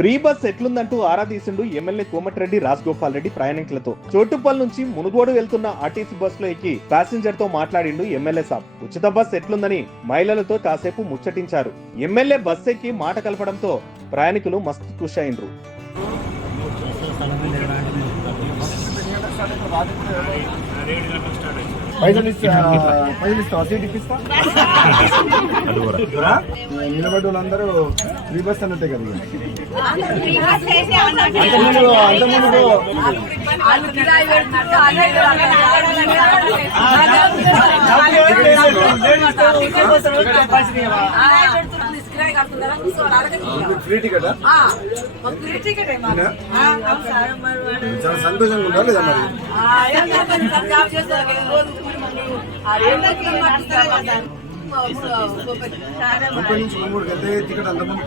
Free bus ఎట్లుందంటూ ఆరా తీసిండు MLA Komatireddy Rajagopal Reddy ప్రయాణికులతో. Choutuppal నుంచి మునుగోడు వెళ్తున్న ఆర్టీసీ బస్ లో ఎక్కి ప్యాసింజర్ తో మాట్లాడిండు ఎమ్మెల్యే సాబ్. ఉచిత బస్ ఎట్లుందని మహిళలతో కాసేపు ముచ్చటించారు. ఎమ్మెల్యే బస్ ఎక్కి మాట కలపడంతో ప్రయాణికులు మస్తు ఖుషి అయినరు. నిలబడి వాళ్ళందరూ ఫ్రీ బస్ అన్నట్టే కదా. ఫ్రీ టికెట్ చాలా సంతోషంగా ఉండాలి లేదా మరి 30 నుంచి 3 టికెట్ అంతమంది.